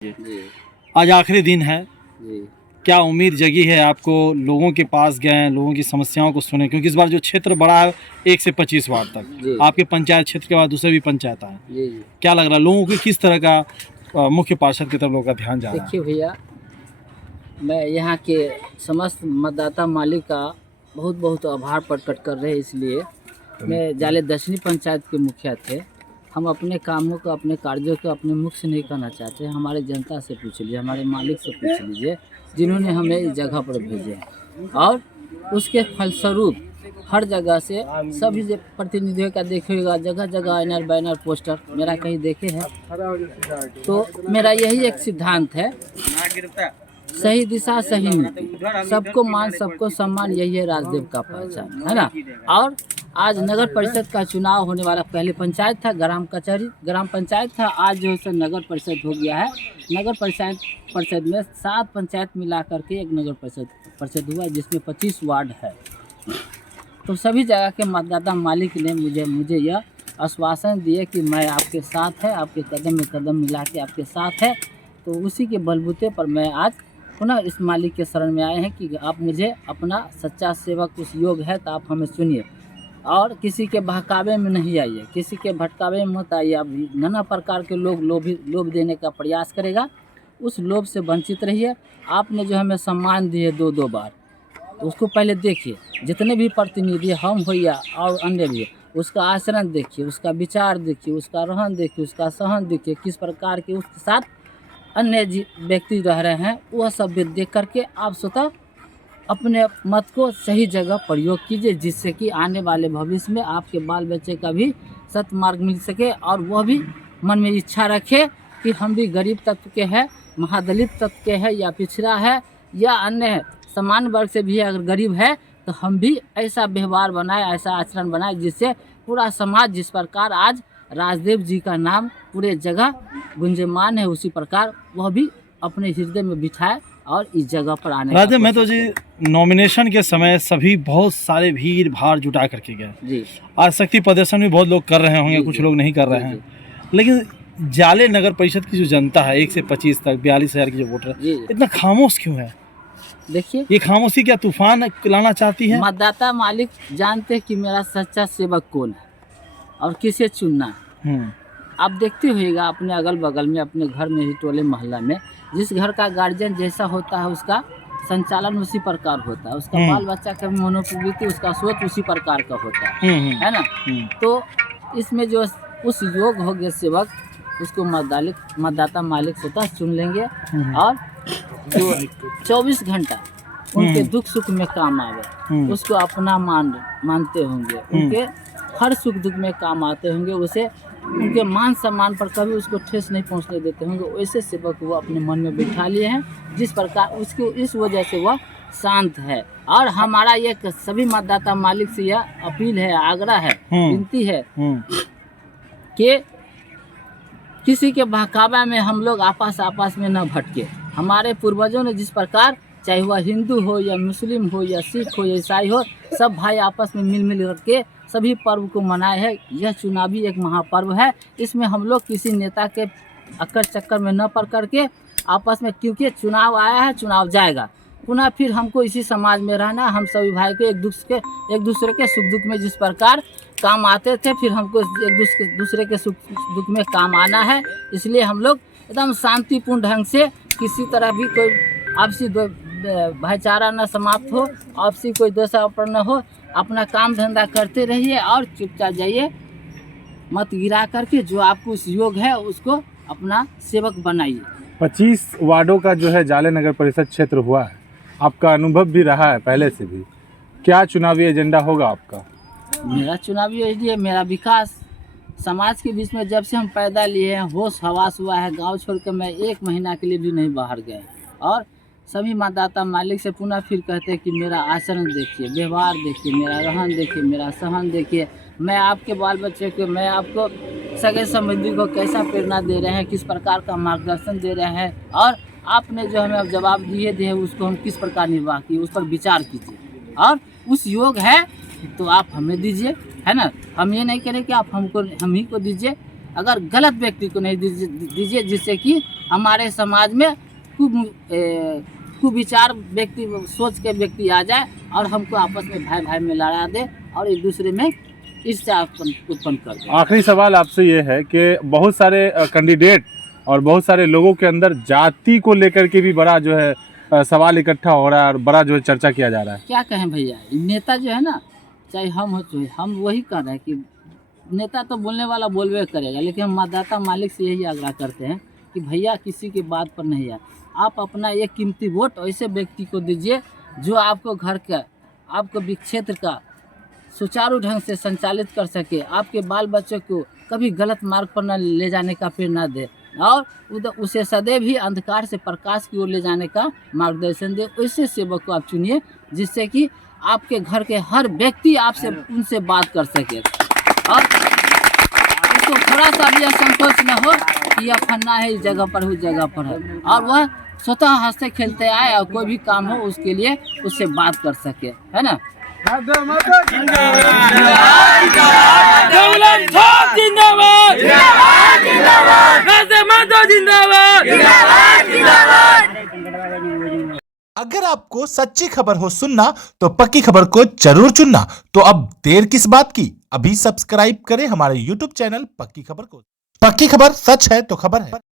जी। आज आखिरी दिन है, जी। क्या उम्मीद जगी है आपको? लोगों के पास गए, लोगों की समस्याओं को सुने, क्योंकि इस बार जो क्षेत्र बढ़ा है 1 से 25 वार्ड तक, जी। आपके पंचायत क्षेत्र के बाद दूसरे भी पंचायत आए। जी। जी। क्या लग रहा है लोगों को, किस तरह का मुख्य पार्षद की तरफ लोगों का ध्यान जा रहा है? देखिए भैया, मैं यहाँ के समस्त मतदाता मालिक का बहुत बहुत आभार प्रकट कर रहे हैं। इसलिए मैं जाले 10वीं पंचायत के मुखिया थे। हम अपने कामों को, अपने कार्यों को अपने मुख से नहीं कहना चाहते। हमारे जनता से पूछ लीजिए, हमारे मालिक से पूछ लीजिए, जिन्होंने हमें इस जगह पर भेजे हैं। और उसके फलस्वरूप हर जगह से सभी प्रतिनिधियों का देखिएगा, जगह जगह बैनर बैनर पोस्टर मेरा कहीं देखे हैं। तो मेरा यही एक सिद्धांत है, सही दिशा सही नीति, सबको मान सबको सम्मान, यही है राजदेव का पहचान, है ना। और आज नगर परिषद का चुनाव होने वाला, पहले पंचायत था, ग्राम कचहरी ग्राम पंचायत था, आज जो है सो नगर परिषद हो गया है। नगर परिषद में 7 पंचायत मिला करके एक नगर परिषद हुआ, जिसमें 25 वार्ड है। तो सभी जगह के मतदाता मालिक ने मुझे यह आश्वासन दिए कि मैं आपके साथ है, आपके कदम में कदम मिला के आपके साथ है। तो उसी के बलबूते पर मैं आज पुनः इस मालिक के शरण में आए हैं कि आप मुझे अपना सच्चा सेवक उस योग है, तो आप हमें सुनिए और किसी के बहकावे में नहीं आइए, किसी के भटकावे में मत आइए। अब नाना प्रकार के लोग लोभ देने का प्रयास करेगा, उस लोभ से वंचित रहिए। आपने जो हमें सम्मान दिए 2-2 बार, उसको पहले देखिए। जितने भी प्रतिनिधि हम हो या और अन्य भी, उसका आचरण देखिए, उसका विचार देखिए, उसका रहन देखिए, उसका सहन देखिए, किस प्रकार के उसके साथ अन्य व्यक्ति रह रहे हैं, वह सब भी देख करके आप स्वतः अपने मत को सही जगह प्रयोग कीजिए, जिससे कि आने वाले भविष्य में आपके बाल बच्चे का भी सत्मार्ग मिल सके और वह भी मन में इच्छा रखे कि हम भी गरीब तत्व के हैं, महादलित तत्व के हैं, या पिछड़ा है, या अन्य समान वर्ग से भी अगर गरीब है, तो हम भी ऐसा व्यवहार बनाए, ऐसा आचरण बनाए, जिससे पूरा समाज, जिस प्रकार आज राजदेव जी का नाम पूरे जगह गुंजमान है, उसी प्रकार वह भी अपने हृदय में बिठाए और इस जगह पर आने राजदेव, मैं तो जी नॉमिनेशन के समय सभी बहुत सारे भीड़ भाड़ जुटा करके गए जी। आज शक्ति प्रदर्शन भी बहुत लोग कर रहे होंगे, कुछ लोग नहीं कर रहे हैं, लेकिन जाले नगर परिषद की जो जनता है 1 से 25 तक 42,000 की जो वोटर, इतना खामोश क्यों है? देखिए, ये खामोशी क्या तूफान लाना चाहती है? मतदाता मालिक जानते हैं कि मेरा सच्चा सेवक कौन है और किसे चुनना है। आप देखते होइएगा अपने अगल बगल में, अपने घर में ही, टोले मोहल्ला में, जिस घर का गार्जियन जैसा होता है उसका संचालन उसी प्रकार होता है, उसका बाल बच्चा का मनोप्रवृत्ति, उसका सोच उसी प्रकार का होता है ना। तो इसमें जो उस योग हो गए सेवक, उसको मतदाता मालिक स्वतः चुन लेंगे और जो 24 घंटा उनके दुख सुख में काम आवे, उसको अपना मानते होंगे, उनके हर सुख दुख में काम आते होंगे, उसे उनके मान सम्मान पर कभी उसको ठेस नहीं पहुंचने देते होंगे, वैसे सेवक वो अपने मन में बिठा लिए हैं, जिस प्रकार उसको इस वजह से वह शांत है। और हमारा ये सभी मतदाता मालिक से यह अपील है, आग्रह है, विनती है कि किसी के बहकावा में हम लोग आपस में न भटके। हमारे पूर्वजों ने जिस प्रकार, चाहे वह हिंदू हो या मुस्लिम हो या सिख हो या ईसाई हो, सब भाई आपस में मिल करके सभी पर्व को मनाए है। यह चुनावी एक महापर्व है, इसमें हम लोग किसी नेता के अक्कर चक्कर में न पड़ करके आपस में, क्योंकि चुनाव आया है, चुनाव जाएगा, पुनः फिर हमको इसी समाज में रहना। हम सभी भाई को एक दूसरे के सुख दुख में जिस प्रकार काम आते थे, फिर हमको एक दूसरे के सुख दुख में काम आना है। इसलिए हम लोग एकदम शांतिपूर्ण ढंग से, किसी तरह भी कोई आपसी भाईचारा न समाप्त हो, आपसी कोई दोषारोपण न हो, अपना काम धंधा करते रहिए और चुपचाप जाइए, मत गिरा करके जो आपको उस योग है उसको अपना सेवक बनाइए। 25 वार्डों का जो है जाले नगर परिषद क्षेत्र हुआ है, आपका अनुभव भी रहा है पहले से भी, क्या चुनावी एजेंडा होगा आपका? मेरा चुनावी एजेंडा, मेरा विकास समाज के बीच में जब से हम पैदा लिए हैं, होश हवास हुआ है, गांव छोड़कर मैं 1 महीना के लिए भी नहीं बाहर गए। और सभी मतदाता मालिक से पुनः फिर कहते हैं कि मेरा आचरण देखिए, व्यवहार देखिए, मेरा रहन देखिए, मेरा सहन देखिए, मैं आपके बाल बच्चे को, मैं आपको सगे संबंधी को कैसा प्रेरणा दे रहे हैं, किस प्रकार का मार्गदर्शन दे रहे हैं, और आपने जो हमें अब जवाब दिए उसको हम किस प्रकार निर्वाह किए, उस पर विचार कीजिए। और उस योग है तो आप हमें दीजिए, है ना। हम ये नहीं करें कि आप हम ही को दीजिए। अगर गलत व्यक्ति को नहीं दीजिए, जिससे कि हमारे समाज में कुविचार व्यक्ति सोच के व्यक्ति आ जाए और हमको आपस में भाई भाई में लड़ा दे और एक दूसरे में ईर्ष्या उत्पन्न कर दे। आखिरी सवाल आपसे ये है कि बहुत सारे कैंडिडेट और बहुत सारे लोगों के अंदर जाति को लेकर के भी बड़ा जो है सवाल इकट्ठा हो रहा है और बड़ा जो है चर्चा किया जा रहा है। क्या कहें भैया, नेता जो है ना, चाहे हम हो चाहे हम, वही कर रहे हैं कि नेता तो बोलने वाला बोलवे करेगा, लेकिन हम मतदाता मालिक से यही आग्रह करते हैं कि भैया किसी के बात पर नहीं आए, आप अपना एक कीमती वोट ऐसे व्यक्ति को दीजिए जो आपको घर का, आपको क्षेत्र का सुचारू ढंग से संचालित कर सके, आपके बाल बच्चों को कभी गलत मार्ग पर न ले जाने का प्रेरणा दे और उसे सदैव ही अंधकार से प्रकाश की ओर ले जाने का मार्गदर्शन दे। ऐसे सेवक को आप चुनिए जिससे कि आपके घर के हर व्यक्ति आपसे उनसे बात कर सके और उसको थोड़ा सा भी असंकोच न हो कि यह फन्ना है इस जगह पर उस जगह पर है, और वह स्वतः हंसते खेलते आए और कोई भी काम हो उसके लिए उससे बात कर सके, है ना। अगर आपको सच्ची खबर हो सुनना तो पक्की खबर को जरूर चुनना। तो अब देर किस बात की, अभी सब्सक्राइब करें हमारे YouTube चैनल पक्की खबर को। पक्की खबर, सच है तो खबर है।